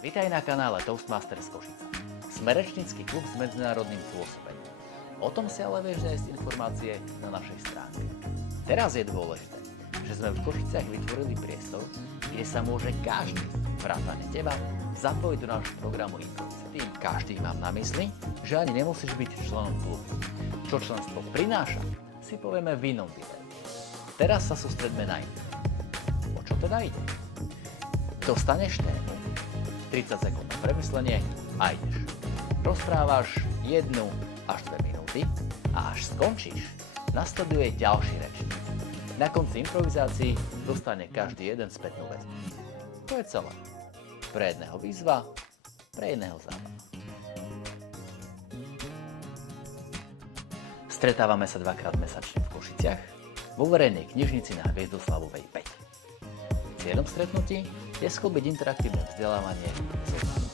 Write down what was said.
Vitaj na kanále Toastmasters Košice. Sme rečnícky klub s medzinárodným pôsobením. O tom si ale vieš nájsť informácie na našej stránke. Teraz je dôležité, že sme v Košiciach vytvorili priestor, kde sa môže každý, vrátane teba, zapojiť do nášho programu Improviza. Tým každý mám na mysli, že ani nemusíš byť členom klubu. Čo členstvo prináša, si povieme v inom videu. Teraz sa sústredme na intro. O čo teda ide? Dostaneš tému, 30 sekúnd na premyslenie a ideš. Rozprávaš 1 až 2 minúty a až skončíš, nasleduje ďalší rečník. Na konci improvizácií dostane každý jeden spätnú väzbu. To je celé. Pre jedného výzva, pre jedného zábava. Stretávame sa 2-krát mesačne v Košiciach vo verejnej knižnici na Hviezdoslavovej 5. Cieľom stretnutí je sklbiť interaktívne vzdelávanie so zábavom.